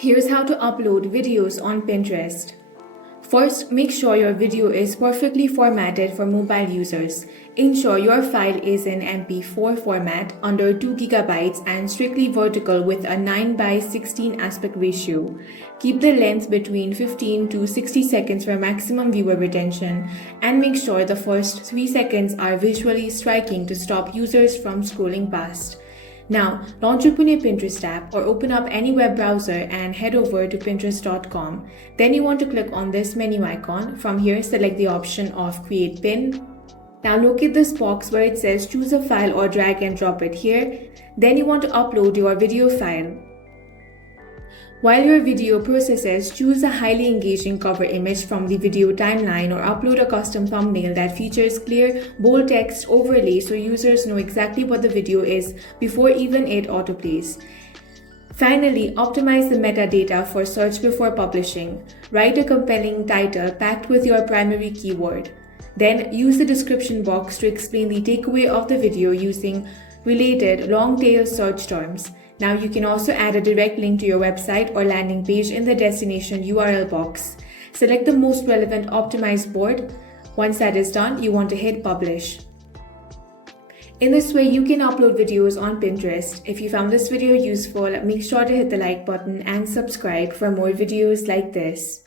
Here's how to upload videos on Pinterest. First, make sure your video is perfectly formatted for mobile users. Ensure your file is in MP4 format under 2 GB and strictly vertical with a 9:16 aspect ratio. Keep the length between 15 to 60 seconds for maximum viewer retention, and make sure the first 3 seconds are visually striking to stop users from scrolling past. Now, launch open your Pinterest app or open up any web browser and head over to pinterest.com. Then you want to click on this menu icon. From here, select the option of Create Pin. Now locate this box where it says choose a file or drag and drop it here. Then you want to upload your video file. While your video processes, choose a highly engaging cover image from the video timeline or upload a custom thumbnail that features clear, bold text overlay so users know exactly what the video is before even it autoplays. Finally, optimize the metadata for search before publishing. Write a compelling title packed with your primary keyword. Then use the description box to explain the takeaway of the video using related long-tail search terms. Now you can also add a direct link to your website or landing page in the destination URL box. Select the most relevant optimized board. Once that is done, you want to hit publish. In this way, you can upload videos on Pinterest. If you found this video useful, make sure to hit the like button and subscribe for more videos like this.